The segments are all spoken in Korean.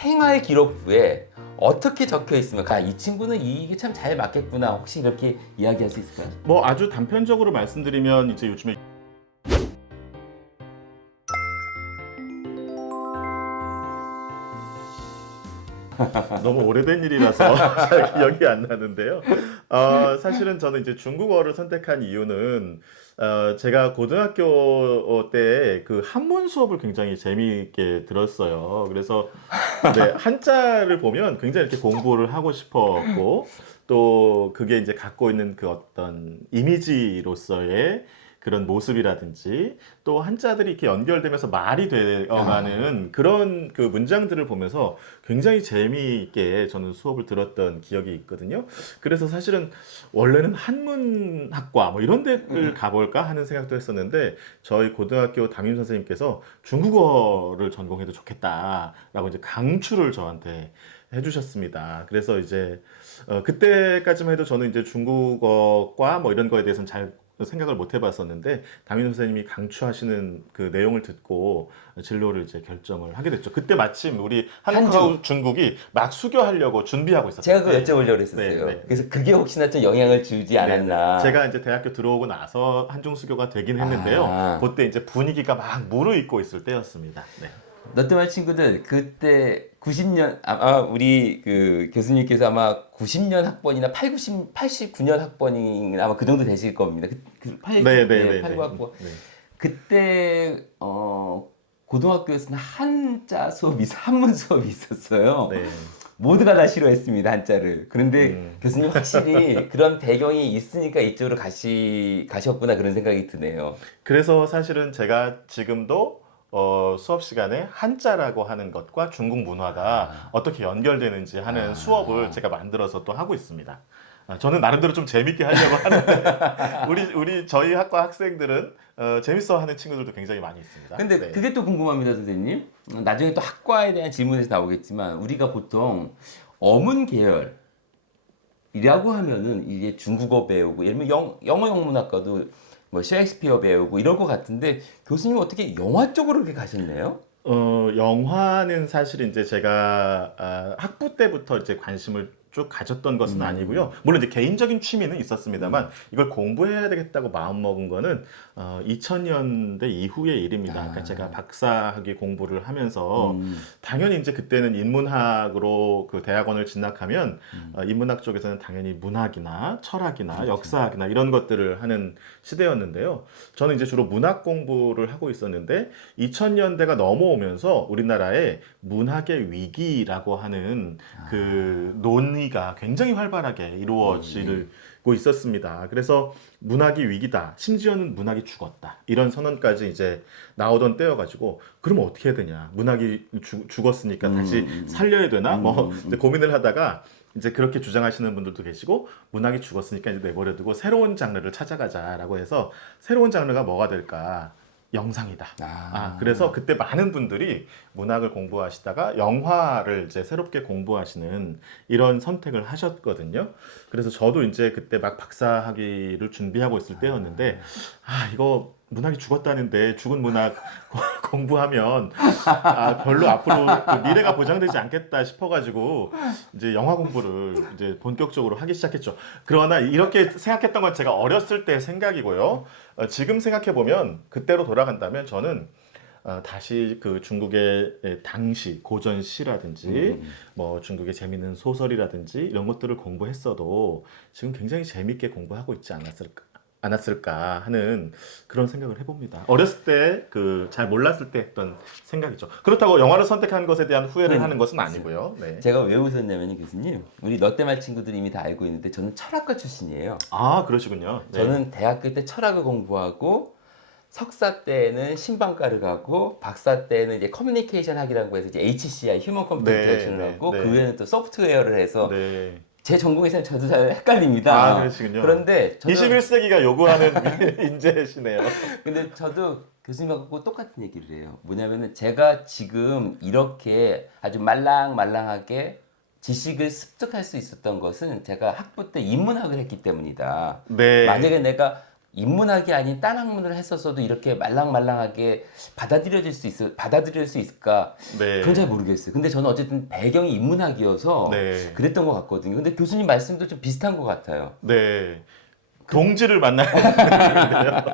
생활 기록부에 어떻게 적혀 있으면 이 친구는 이게 참 잘 맞겠구나 혹시 이렇게 이야기할 수 있을까요? 뭐 아주 단편적으로 말씀드리면 이제 요즘에 너무 오래된 일이라서 잘 기억이 안 나는데요. 사실은 저는 이제 중국어를 선택한 이유는 제가 고등학교 때 그 한문 수업을 굉장히 재미있게 들었어요. 그래서 네, 한자를 보면 굉장히 이렇게 공부를 하고 싶었고 또 그게 이제 갖고 있는 그 어떤 이미지로서의 그런 모습이라든지 또 한자들이 이렇게 연결되면서 말이 되어가는 그런 그 문장들을 보면서 굉장히 재미있게 저는 수업을 들었던 기억이 있거든요. 그래서 사실은 원래는 한문학과 뭐 이런 데를 가볼까 하는 생각도 했었는데 저희 고등학교 담임 선생님께서 중국어를 전공해도 좋겠다라고 이제 강추를 저한테 해주셨습니다. 그래서 이제 그때까지만 해도 저는 이제 중국어과 뭐 이런 거에 대해서는 잘 생각을 못 해봤었는데 담임 선생님이 강추하시는 그 내용을 듣고 진로를 이제 결정을 하게 됐죠. 그때 마침 우리 한국하고 중국이 막 수교하려고 준비하고 있었어요. 제가 그거 여쭤보려고 했었어요. 네, 네. 그래서 그게 혹시나 좀 영향을 주지 않았나. 제가 이제 대학교 들어오고 나서 한중 수교가 되긴 했는데요. 그때 이제 분위기가 막 무르익고 있을 때였습니다. 네. 롯데말 친구들 그때 90년 우리 그 교수님께서 아마 90년 학번이나 89년 학번이 아마 그 정도 되실 겁니다. 네. 89 학번. 네. 그때 고등학교에서는 한자 수업이 한문 수업이 있었어요. 네. 모두가 다 싫어했습니다, 한자를. 그런데 교수님 확실히 그런 배경이 있으니까 이쪽으로 가셨구나 그런 생각이 드네요. 그래서 사실은 제가 지금도 수업 시간에 한자라고 하는 것과 중국 문화가 어떻게 연결되는지 하는 수업을 제가 만들어서 또 하고 있습니다. 저는 나름대로 좀 재밌게 하려고 하는데 저희 학과 학생들은 재밌어하는 친구들도 굉장히 많이 있습니다. 근데 네. 그게 또 궁금합니다, 선생님. 나중에 또 학과에 대한 질문에서 나오겠지만 우리가 보통 어문 계열이라고 하면은 이게 중국어 배우고 예를 들면 영어 영문학과도 뭐 셰익스피어 배우고 이럴 것 같은데 교수님 어떻게 영화 쪽으로 이렇게 가셨네요? 영화는 사실 이제 제가 학부 때부터 이제 관심을 쭉 가졌던 것은 아니고요. 물론 이제 개인적인 취미는 있었습니다만 이걸 공부해야 되겠다고 마음 먹은 거는 2000년대 이후의 일입니다. 그러니까 제가 박사학위 공부를 하면서 당연히 이제 그때는 인문학으로 그 대학원을 진학하면 인문학 쪽에서는 당연히 문학이나 철학이나 역사학이나 이런 것들을 하는 시대였는데요. 저는 이제 주로 문학 공부를 하고 있었는데 2000년대가 넘어오면서 우리나라에 문학의 위기라고 하는 그 논의가 굉장히 활발하게 이루어지고 있었습니다. 그래서 문학이 위기다. 심지어는 문학이 죽었다. 이런 선언까지 이제 나오던 때여가지고 그럼 어떻게 해야 되냐. 문학이 죽었으니까 다시 살려야 되나? 뭐 이제 고민을 하다가 이제 그렇게 주장하시는 분들도 계시고 문학이 죽었으니까 이제 내버려두고 새로운 장르를 찾아가자라고 해서 새로운 장르가 뭐가 될까? 영상이다. 그래서 그때 많은 분들이 문학을 공부하시다가 영화를 이제 새롭게 공부하시는 이런 선택을 하셨거든요. 그래서 저도 이제 그때 막 박사학위를 준비하고 있을 때였는데, 이거 문학이 죽었다는데 죽은 문학 공부하면 별로 앞으로 그 미래가 보장되지 않겠다 싶어가지고 이제 영화 공부를 이제 본격적으로 하기 시작했죠. 그러나 이렇게 생각했던 건 제가 어렸을 때 생각이고요. 지금 생각해 보면 그때로 돌아간다면 저는 다시 그 중국의 당시 고전 시라든지 뭐 중국의 재밌는 소설이라든지 이런 것들을 공부했어도 지금 굉장히 재밌게 공부하고 있지 않았을까 하는 그런 생각을 해봅니다. 어렸을 때 그 잘 몰랐을 때 했던 생각이죠. 그렇다고 영화를 선택한 것에 대한 후회를 하는 것은 아니고요. 네. 제가 왜 웃었냐면 교수님 우리 롯데말 친구들이 이미 다 알고 있는데 저는 철학과 출신이에요. 그러시군요. 네. 저는 대학교 때 철학을 공부하고 석사 때는 신방과를 가고 박사 때는 이제 커뮤니케이션 학이라고 해서 이제 HCI 휴먼 컴퓨터 인터랙션을 하고 그 외에는 또 소프트웨어를 해서 제 전공에서는 저도 잘 헷갈립니다. 그러시군요. 그런데 저는 21세기가 요구하는 인재시네요. 근데 저도 교수님하고 똑같은 얘기를 해요. 뭐냐면은 제가 지금 이렇게 아주 말랑말랑하게 지식을 습득할 수 있었던 것은 제가 학부 때 인문학을 했기 때문이다. 네. 만약에 내가 인문학이 아닌 딴 학문을 했었어도 이렇게 말랑말랑하게 받아들일 수 있을까? 네. 그건 잘 모르겠어요. 근데 저는 어쨌든 배경이 인문학이어서 네. 그랬던 것 같거든요. 근데 교수님 말씀도 좀 비슷한 것 같아요. 네. 동지를 만나야 되는데요.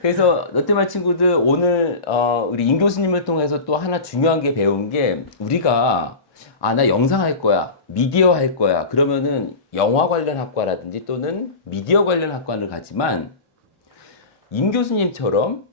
그래서 롯데말 친구들 오늘 우리 임 교수님을 통해서 또 하나 중요한 게 배운 게 우리가 나 영상 할 거야, 미디어 할 거야. 그러면은 영화 관련 학과라든지 또는 미디어 관련 학과를 가지만 임 교수님처럼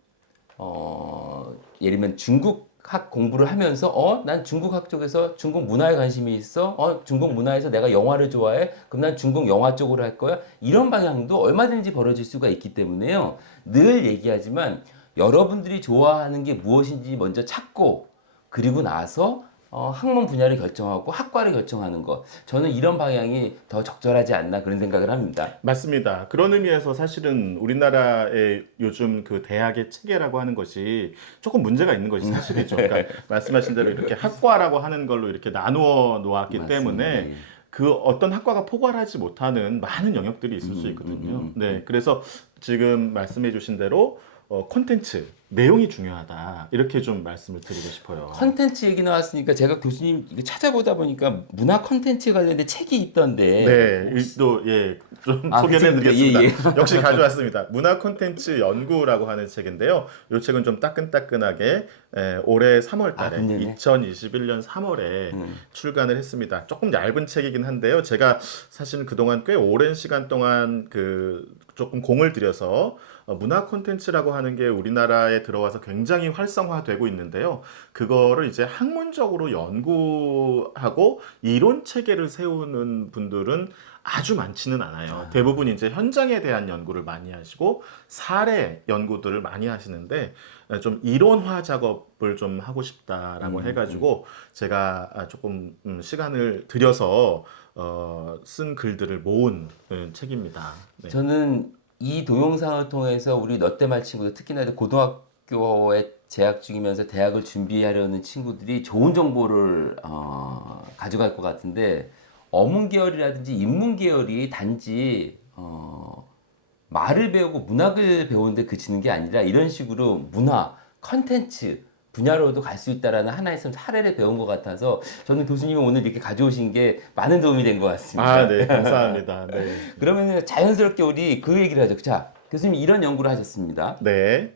예를 들면 중국학 공부를 하면서 난 중국학 쪽에서 중국 문화에 관심이 있어. 중국 문화에서 내가 영화를 좋아해. 그럼 난 중국 영화 쪽으로 할 거야. 이런 방향도 얼마든지 벌어질 수가 있기 때문에요. 늘 얘기하지만 여러분들이 좋아하는 게 무엇인지 먼저 찾고 그리고 나서 학문 분야를 결정하고 학과를 결정하는 것. 저는 이런 방향이 더 적절하지 않나 그런 생각을 합니다. 맞습니다. 그런 의미에서 사실은 우리나라의 요즘 그 대학의 체계라고 하는 것이 조금 문제가 있는 것이 사실이죠. 그러니까 말씀하신 대로 이렇게 학과라고 하는 걸로 이렇게 나누어 놓았기 맞습니다. 때문에 그 어떤 학과가 포괄하지 못하는 많은 영역들이 있을 수 있거든요. 네, 그래서 지금 말씀해 주신 대로 콘텐츠, 내용이 중요하다. 이렇게 좀 말씀을 드리고 싶어요. 컨텐츠 얘기 나왔으니까 제가 교수님 이거 찾아보다 보니까 문화 컨텐츠 관련된 책이 있던데. 네, 또 예, 좀 그 소개해 책인데, 드리겠습니다. 역시 가져왔습니다. 문화 콘텐츠 연구라고 하는 책인데요. 이 책은 좀 따끈따끈하게 올해 3월 달에 금년에? 2021년 3월에 출간을 했습니다. 조금 얇은 책이긴 한데요. 제가 사실 그동안 꽤 오랜 시간 동안 그 조금 공을 들여서 문화 콘텐츠라고 하는 게 우리나라에 들어와서 굉장히 활성화되고 있는데요. 그거를 이제 학문적으로 연구하고 이론 체계를 세우는 분들은 아주 많지는 않아요. 대부분 이제 현장에 대한 연구를 많이 하시고 사례 연구들을 많이 하시는데 좀 이론화 작업을 좀 하고 싶다라고 해가지고 제가 조금 시간을 들여서 쓴 글들을 모은 책입니다. 네. 저는 이 동영상을 통해서 우리 롯데말 친구들 특히나 고등학교에 재학 중이면서 대학을 준비하려는 친구들이 좋은 정보를 가져갈 것 같은데 어문 계열이라든지 인문 계열이 단지 말을 배우고 문학을 배우는데 그치는 게 아니라 이런 식으로 문화, 컨텐츠 분야로도 갈 수 있다라는 하나의 사례를 배운 것 같아서 저는 교수님이 오늘 이렇게 가져오신 게 많은 도움이 된 것 같습니다. 아, 네, 감사합니다. 네. 그러면 자연스럽게 우리 그 얘기를 하죠. 자, 교수님 이런 연구를 하셨습니다. 네.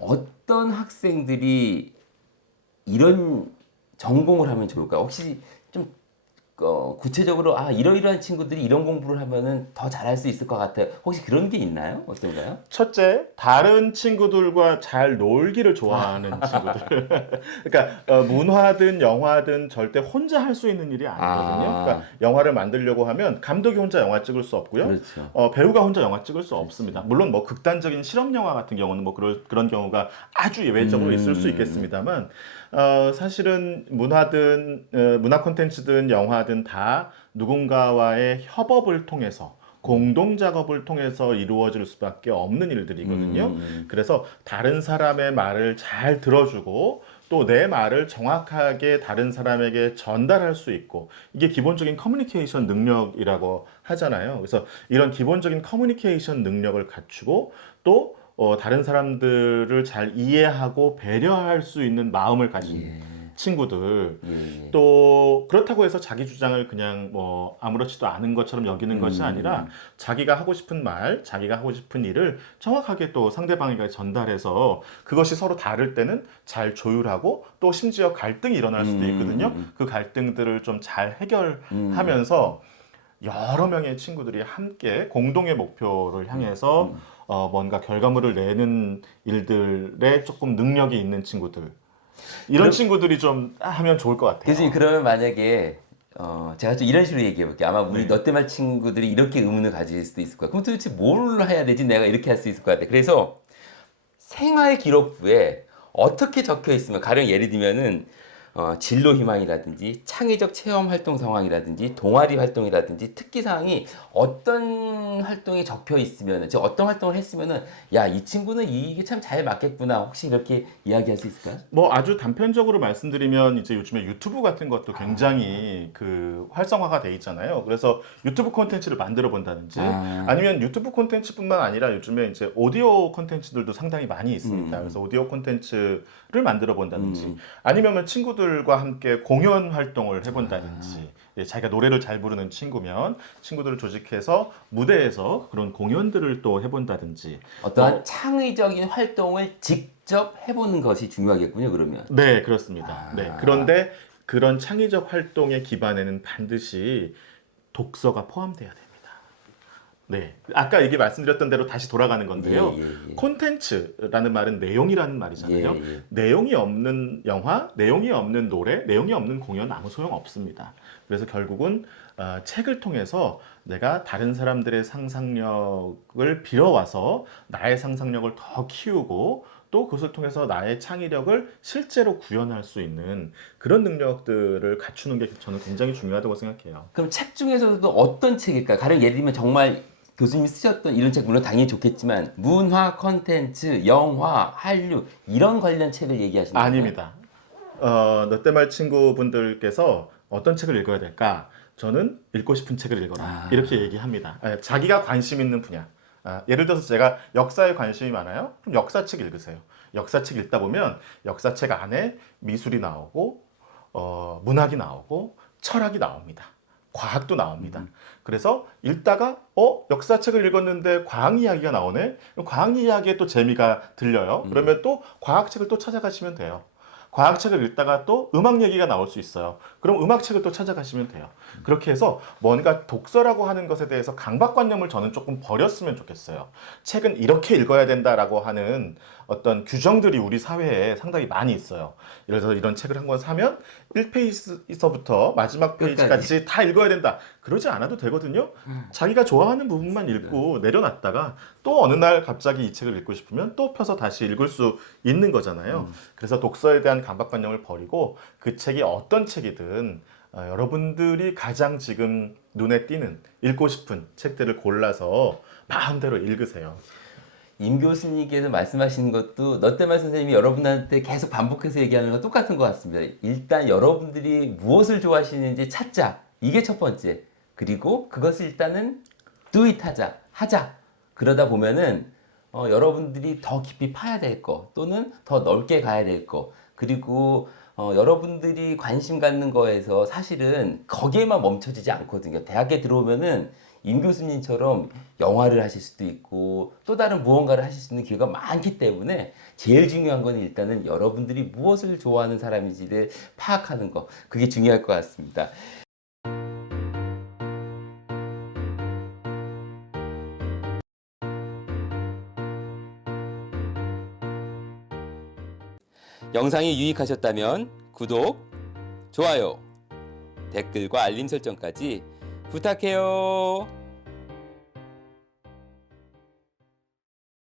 어떤 학생들이 이런 전공을 하면 좋을까요? 혹시 좀 구체적으로 이러이러한 친구들이 이런 공부를 하면은 더 잘할 수 있을 것 같아요. 혹시 그런 게 있나요? 어떤가요? 첫째, 다른 친구들과 잘 놀기를 좋아하는 친구들. 그러니까 문화든 영화든 절대 혼자 할 수 있는 일이 아니거든요. 그러니까 영화를 만들려고 하면 감독이 혼자 영화 찍을 수 없고요. 그렇죠. 배우가 혼자 영화 찍을 수 없습니다. 물론 뭐 극단적인 실험 영화 같은 경우는 뭐 그런 경우가 아주 예외적으로 있을 수 있겠습니다만 사실은 문화든 문화 콘텐츠든 영화든 다 누군가와의 협업을 통해서 공동 작업을 통해서 이루어질 수밖에 없는 일들이거든요. 그래서 다른 사람의 말을 잘 들어주고 또 내 말을 정확하게 다른 사람에게 전달할 수 있고 이게 기본적인 커뮤니케이션 능력이라고 하잖아요. 그래서 이런 기본적인 커뮤니케이션 능력을 갖추고 또 다른 사람들을 잘 이해하고 배려할 수 있는 마음을 가진 친구들 또 그렇다고 해서 자기 주장을 그냥 뭐 아무렇지도 않은 것처럼 여기는 것이 아니라 자기가 하고 싶은 말, 자기가 하고 싶은 일을 정확하게 또 상대방에게 전달해서 그것이 서로 다를 때는 잘 조율하고 또 심지어 갈등이 일어날 수도 있거든요. 그 갈등들을 좀 잘 해결하면서 여러 명의 친구들이 함께 공동의 목표를 향해서 뭔가 결과물을 내는 일들에 조금 능력이 있는 친구들 이런 친구들이 좀 하면 좋을 것 같아요. 교수님 그러면 만약에 제가 좀 이런 식으로 얘기해 볼게요. 아마 우리 네. 롯데말 친구들이 이렇게 의문을 가질 수도 있을 거야. 그럼 도대체 뭘 해야 되지? 내가 이렇게 할 수 있을 것 같아. 그래서 생활 기록부에 어떻게 적혀 있으면 가령 예를 들면은 진로 희망이라든지 창의적 체험 활동 상황이라든지 동아리 활동이라든지 특기 사항이 어떤 활동이 적혀 있으면, 즉 어떤 활동을 했으면은 야, 이 친구는 이게 참 잘 맞겠구나. 혹시 이렇게 이야기할 수 있을까요? 뭐 아주 단편적으로 말씀드리면 이제 요즘에 유튜브 같은 것도 굉장히 그 활성화가 돼 있잖아요. 그래서 유튜브 콘텐츠를 만들어 본다든지 아니면 유튜브 콘텐츠뿐만 아니라 요즘에 이제 오디오 콘텐츠들도 상당히 많이 있습니다. 그래서 오디오 콘텐츠를 만들어 본다든지 아니면 친구들과 함께 공연 활동을 해본다든지 예, 자기가 노래를 잘 부르는 친구면 친구들을 조직해서 무대에서 그런 공연들을 또 해본다든지 어떠한 창의적인 활동을 직접 해보는 것이 중요하겠군요, 그러면. 네, 그렇습니다. 네. 그런데 그런 창의적 활동의 기반에는 반드시 독서가 포함돼야 됩니다. 네. 아까 얘기 말씀드렸던 대로 다시 돌아가는 건데요. 예, 예, 예. 콘텐츠라는 말은 내용이라는 말이잖아요. 예, 예. 내용이 없는 영화, 내용이 없는 노래, 내용이 없는 공연 아무 소용 없습니다. 그래서 결국은 책을 통해서 내가 다른 사람들의 상상력을 빌어와서 나의 상상력을 더 키우고 또 그것을 통해서 나의 창의력을 실제로 구현할 수 있는 그런 능력들을 갖추는 게 저는 굉장히 중요하다고 생각해요. 그럼 책 중에서도 어떤 책일까요? 가령 예를 들면 정말 교수님이 쓰셨던 이런 책 물론 당연히 좋겠지만 문화 콘텐츠, 영화, 한류 이런 관련 책을 얘기하시는 건가요? 아닙니다. 롯데말 친구분들께서 어떤 책을 읽어야 될까? 저는 읽고 싶은 책을 읽어라. 이렇게 얘기합니다. 예, 자기가 관심 있는 분야. 예를 들어서 제가 역사에 관심이 많아요? 그럼 역사책 읽으세요. 역사책 읽다 보면 역사책 안에 미술이 나오고 문학이 나오고 철학이 나옵니다. 과학도 나옵니다. 그래서 읽다가 역사책을 읽었는데 과학 이야기가 나오네. 그럼 과학 이야기에 또 재미가 들려요. 그러면 또 과학책을 또 찾아가시면 돼요. 과학책을 읽다가 또 음악 얘기가 나올 수 있어요. 그럼 음악책을 또 찾아가시면 돼요. 그렇게 해서 뭔가 독서라고 하는 것에 대해서 강박관념을 저는 조금 버렸으면 좋겠어요. 책은 이렇게 읽어야 된다라고 하는 어떤 규정들이 우리 사회에 상당히 많이 있어요. 예를 들어서 이런 책을 한 권 사면 1페이지서부터 마지막 페이지까지 다 읽어야 된다. 그러지 않아도 되거든요. 자기가 좋아하는 부분만 읽고 내려놨다가 또 어느 날 갑자기 이 책을 읽고 싶으면 또 펴서 다시 읽을 수 있는 거잖아요. 그래서 독서에 대한 강박관념을 버리고 그 책이 어떤 책이든 여러분들이 가장 지금 눈에 띄는 읽고 싶은 책들을 골라서 마음대로 읽으세요. 임 교수님께서 말씀하시는 것도 롯데말 선생님이 여러분한테 계속 반복해서 얘기하는 거 똑같은 것 같습니다. 일단 여러분들이 무엇을 좋아하시는지 찾자. 이게 첫 번째. 그리고 그것을 일단은 do it 하자. 그러다 보면은 여러분들이 더 깊이 파야 될 거 또는 더 넓게 가야 될 거 그리고 여러분들이 관심 갖는 거에서 사실은 거기에만 멈춰지지 않거든요. 대학에 들어오면은 임 교수님처럼 영화를 하실 수도 있고 또 다른 무언가를 하실 수 있는 기회가 많기 때문에 제일 중요한 건 일단은 여러분들이 무엇을 좋아하는 사람인지를 파악하는 거 그게 중요할 것 같습니다. 영상이 유익하셨다면 구독, 좋아요, 댓글과 알림 설정까지 부탁해요.